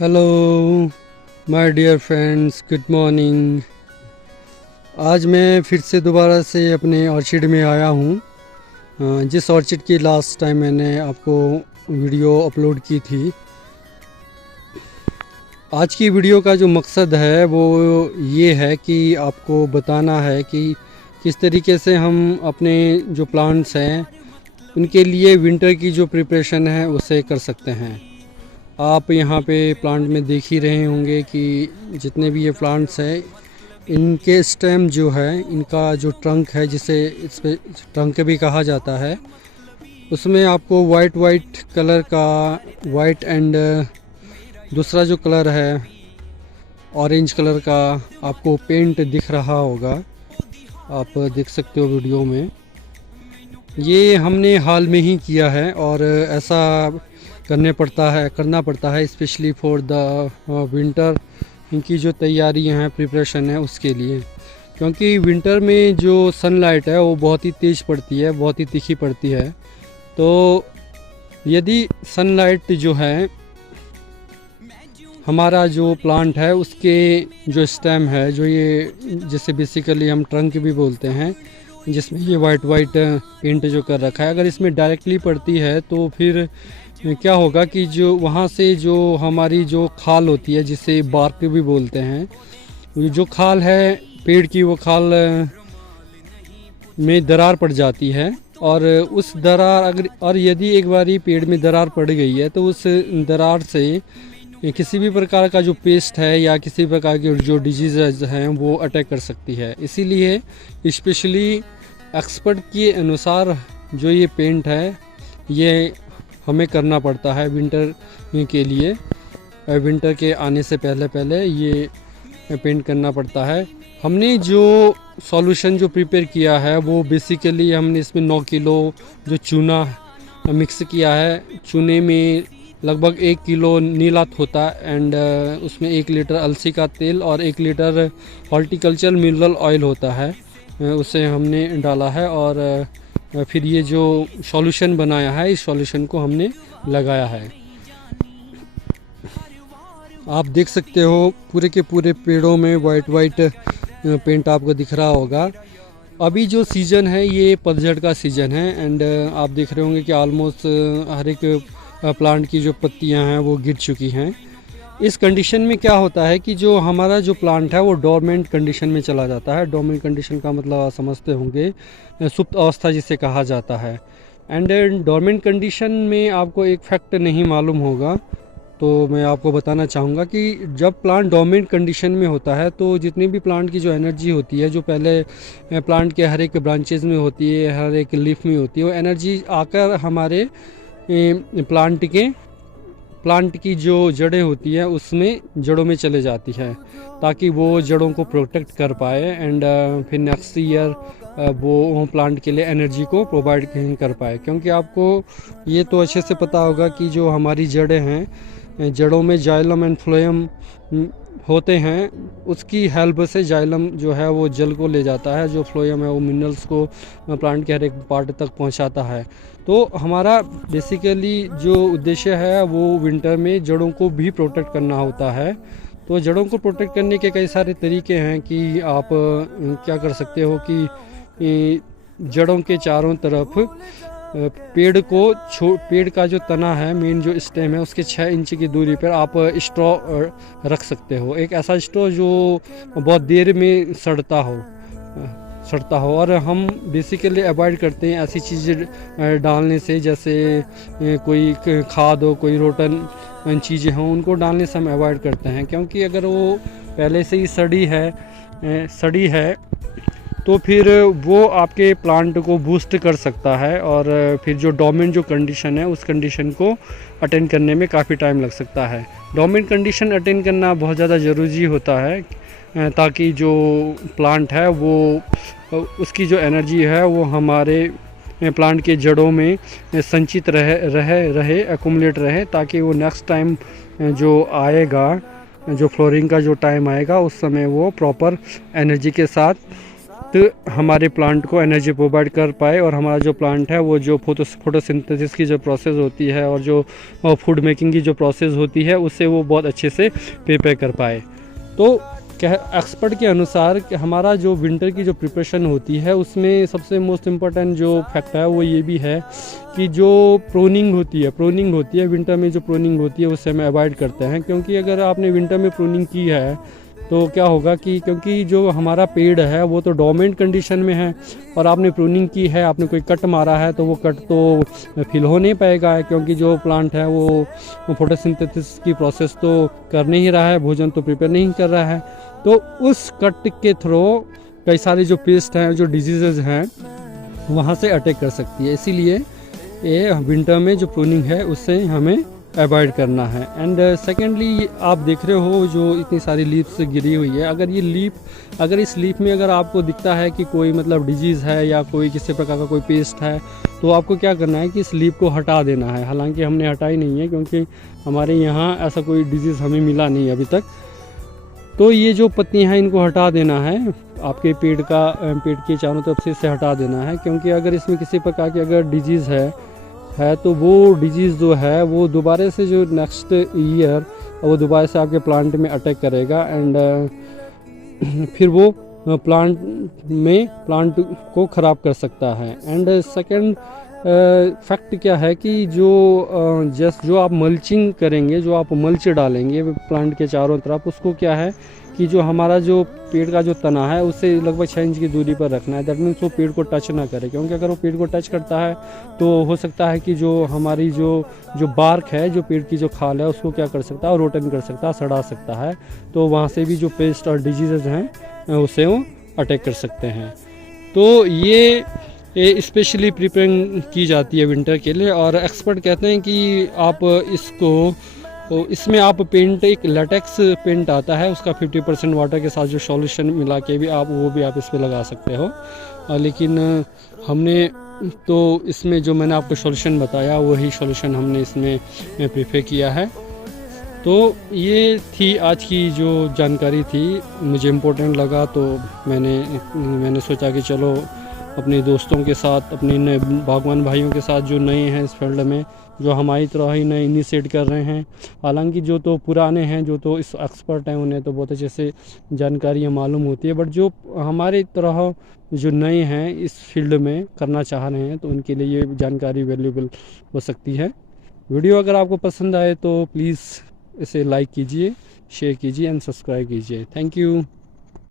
Hello my dear friends, good morning. आज मैं फिर से दोबारा से अपने ऑर्चिड में आया हूँ। जिस ऑर्चिड की लास्ट टाइम मैंने आपको वीडियो अपलोड की थी। आज की वीडियो का जो मकसद है वो ये है कि आपको बताना है कि किस तरीके से हम अपने जो प्लांट्स हैं उनके लिए विंटर की जो प्रिपरेशन है उसे कर सकते हैं। आप यहाँ पे प्लांट में देख ही रहे होंगे कि जितने भी ये प्लांट्स हैं इनके स्टेम जो है, इनका जो ट्रंक है जिसे इस पे ट्रंक भी कहा जाता है, उसमें आपको वाइट कलर का वाइट एंड दूसरा जो कलर है ऑरेंज कलर का आपको पेंट दिख रहा होगा। आप देख सकते हो वीडियो में। ये हमने हाल में ही किया है और ऐसा करना पड़ता है स्पेशली फॉर द विंटर। इनकी जो तैयारियां हैं, प्रिपरेशन है उसके लिए, क्योंकि विंटर में जो सनलाइट है वो बहुत ही तेज़ पड़ती है, बहुत ही तीखी पड़ती है। तो यदि सनलाइट जो है हमारा जो प्लांट है उसके जो स्टेम है, जो ये जिसे बेसिकली हम ट्रंक भी बोलते हैं, जिसमें ये वाइट पेंट जो कर रखा है, अगर इसमें डायरेक्टली पड़ती है तो फिर क्या होगा कि जो वहाँ से जो हमारी जो खाल होती है जिसे बार्क भी बोलते हैं, जो खाल है पेड़ की, वो खाल में दरार पड़ जाती है। और उस दरार अगर और यदि एक बारी पेड़ में दरार पड़ गई है तो उस दरार से किसी भी प्रकार का जो पेस्ट है या किसी प्रकार के जो डिजीज़ हैं वो अटैक कर सकती है। इसीलिए स्पेशली एक्सपर्ट के अनुसार जो ये पेंट है ये हमें करना पड़ता है विंटर के लिए। विंटर के आने से पहले ये पेंट करना पड़ता है। हमने जो सॉल्यूशन जो प्रिपेयर किया है वो बेसिकली हमने इसमें 9 किलो जो चूना मिक्स किया है। चूने में लगभग 1 किलो नीलात होता है एंड उसमें 1 लीटर अलसी का तेल और 1 लीटर हॉर्टिकल्चर मिनरल ऑयल होता है, उसे हमने डाला है। और फिर ये जो सॉल्यूशन बनाया है, इस सॉल्यूशन को हमने लगाया है। आप देख सकते हो पूरे के पूरे पेड़ों में वाइट पेंट आपको दिख रहा होगा। अभी जो सीज़न है ये पतझड़ का सीज़न है एंड आप देख रहे होंगे कि ऑलमोस्ट हर एक प्लांट की जो पत्तियां हैं वो गिर चुकी हैं। इस कंडीशन में क्या होता है कि जो हमारा जो प्लांट है वो डोरमेंट कंडीशन में चला जाता है। डोरमेंट कंडीशन का मतलब आप समझते होंगे, सुप्त अवस्था जिसे कहा जाता है। एंड डोरमेंट कंडीशन में आपको एक फैक्ट नहीं मालूम होगा, तो मैं आपको बताना चाहूँगा कि जब प्लांट डोरमेंट कंडीशन में होता है तो जितनी भी प्लांट की जो एनर्जी होती है, जो पहले प्लांट के हर एक ब्रांचेज में होती है, हर एक लीफ में होती है, वो एनर्जी आकर हमारे प्लांट की जो जड़ें होती है उसमें जड़ों में चले जाती है, ताकि वो जड़ों को प्रोटेक्ट कर पाए एंड फिर नेक्स्ट ईयर वो प्लांट के लिए एनर्जी को प्रोवाइड कर पाए। क्योंकि आपको ये तो अच्छे से पता होगा कि जो हमारी जड़ें हैं, जड़ों में जाइलम एंड फ्लोएम होते हैं, उसकी हेल्प से जाइलम जो है वो जल को ले जाता है, जो फ्लोएम है वो मिनरल्स को प्लांट के हर एक पार्ट तक पहुंचाता है। तो हमारा बेसिकली जो उद्देश्य है वो विंटर में जड़ों को भी प्रोटेक्ट करना होता है। तो जड़ों को प्रोटेक्ट करने के कई सारे तरीके हैं कि आप क्या कर सकते हो कि जड़ों के चारों तरफ पेड़ का जो तना है, मेन जो स्टेम है, उसके 6 इंच की दूरी पर आप स्ट्रॉ रख सकते हो। एक ऐसा स्ट्रॉ जो बहुत देर में सड़ता हो। और हम बेसिकली अवॉइड करते हैं ऐसी चीज़ें डालने से, जैसे कोई खाद हो, कोई रोटन चीज़ें हों, उनको डालने से हम अवॉइड करते हैं। क्योंकि अगर वो पहले से ही सड़ी है तो फिर वो आपके प्लांट को बूस्ट कर सकता है और फिर जो डोरमेंट जो कंडीशन है उस कंडीशन को अटेंड करने में काफ़ी टाइम लग सकता है। डोरमेंट कंडीशन अटेंड करना बहुत ज़्यादा ज़रूरी होता है, ताकि जो प्लांट है वो उसकी जो एनर्जी है वो हमारे प्लांट के जड़ों में संचित रहे एक्युमुलेट रहे, ताकि वो नेक्स्ट टाइम जो आएगा, जो फ्लोरिंग का जो टाइम आएगा, उस समय वो प्रॉपर एनर्जी के साथ हमारे प्लांट को एनर्जी प्रोवाइड कर पाए और हमारा जो प्लांट है वो जो फोटोसिंथेसिस की जो प्रोसेस होती है और जो फूड मेकिंग की जो प्रोसेस होती है उससे वो बहुत अच्छे से प्रिपेयर कर पाए। तो एक्सपर्ट के अनुसार कि हमारा जो विंटर की जो प्रिपरेशन होती है उसमें सबसे मोस्ट इम्पॉर्टेंट जो फैक्टर है वो ये भी है कि जो प्रूनिंग होती है विंटर में जो प्रूनिंग होती है उससे हम अवॉइड करते हैं, क्योंकि अगर आपने विंटर में प्रूनिंग की है तो क्या होगा कि क्योंकि जो हमारा पेड़ है वो तो डोरमेंट कंडीशन में है और आपने प्रूनिंग की है, आपने कोई कट मारा है तो वो कट तो फिल हो नहीं पाएगा, क्योंकि जो प्लांट है वो फोटोसिंथेसिस की प्रोसेस तो कर नहीं रहा है, भोजन तो प्रिपेयर नहीं कर रहा है। तो उस कट के थ्रू कई सारे जो पेस्ट हैं, जो डिजीज़ हैं वहाँ से अटैक कर सकती है। इसीलिए ये विंटर में जो प्रूनिंग है उससे हमें अवॉइड करना है। एंड सेकेंडली आप देख रहे हो जो इतनी सारी लीव्स गिरी हुई है, अगर इस लीफ में अगर आपको दिखता है कि कोई मतलब डिजीज़ है या कोई किसी प्रकार का कोई पेस्ट है तो आपको क्या करना है कि इस लीफ को हटा देना है। हालांकि हमने हटाई नहीं है क्योंकि हमारे यहाँ ऐसा कोई डिजीज़ हमें मिला नहीं अभी तक। तो ये जो पत्तियाँ हैं इनको हटा देना है, आपके पेड़ के चारों तरफ से इसे हटा देना है, क्योंकि अगर इसमें किसी प्रकार की अगर डिजीज़ है तो वो डिजीज़ जो है वो दोबारा से जो नेक्स्ट ईयर वो दोबारा से आपके प्लांट में अटैक करेगा एंड फिर वो प्लांट को ख़राब कर सकता है। एंड सेकंड फैक्ट क्या है कि जो आप मल्चिंग करेंगे, जो आप मल्च डालेंगे प्लांट के चारों तरफ, उसको क्या है कि जो हमारा जो पेड़ का जो तना है उससे लगभग 6 इंच की दूरी पर रखना है। दैट मीन्स वो पेड़ को टच ना करे, क्योंकि अगर वो पेड़ को टच करता है तो हो सकता है कि जो हमारी जो बार्क है, जो पेड़ की जो खाल है उसको क्या कर सकता है, रोटन कर सकता है, सड़ा सकता है। तो वहाँ से भी जो पेस्ट और डिजीज़ हैं उसे वो अटैक कर सकते हैं। तो ये स्पेशली प्रिपेयरिंग की जाती है विंटर के लिए। और एक्सपर्ट कहते हैं कि आप इसमें आप पेंट, एक लेटेक्स पेंट आता है उसका 50% वाटर के साथ जो सॉल्यूशन मिला के भी आप इस पे लगा सकते हो। लेकिन हमने तो इसमें जो मैंने आपको सॉल्यूशन बताया वही सॉल्यूशन हमने इसमें प्रिपेयर किया है। तो ये थी आज की जो जानकारी थी, मुझे इम्पोर्टेंट लगा तो मैंने सोचा कि चलो अपने दोस्तों के साथ, अपने नए बागवान भाइयों के साथ जो नए हैं इस फील्ड में, जो हमारी तरह ही नए इनिशिएट कर रहे हैं, हालांकि जो तो पुराने हैं, जो तो इस एक्सपर्ट हैं, उन्हें तो बहुत अच्छे से जानकारियाँ मालूम होती है, बट जो हमारे तरह जो नए हैं इस फील्ड में करना चाह रहे हैं तो उनके लिए ये जानकारी वैल्यूएबल हो सकती है। वीडियो अगर आपको पसंद आए तो प्लीज़ इसे लाइक कीजिए, शेयर कीजिए एंड सब्सक्राइब कीजिए। Thank you.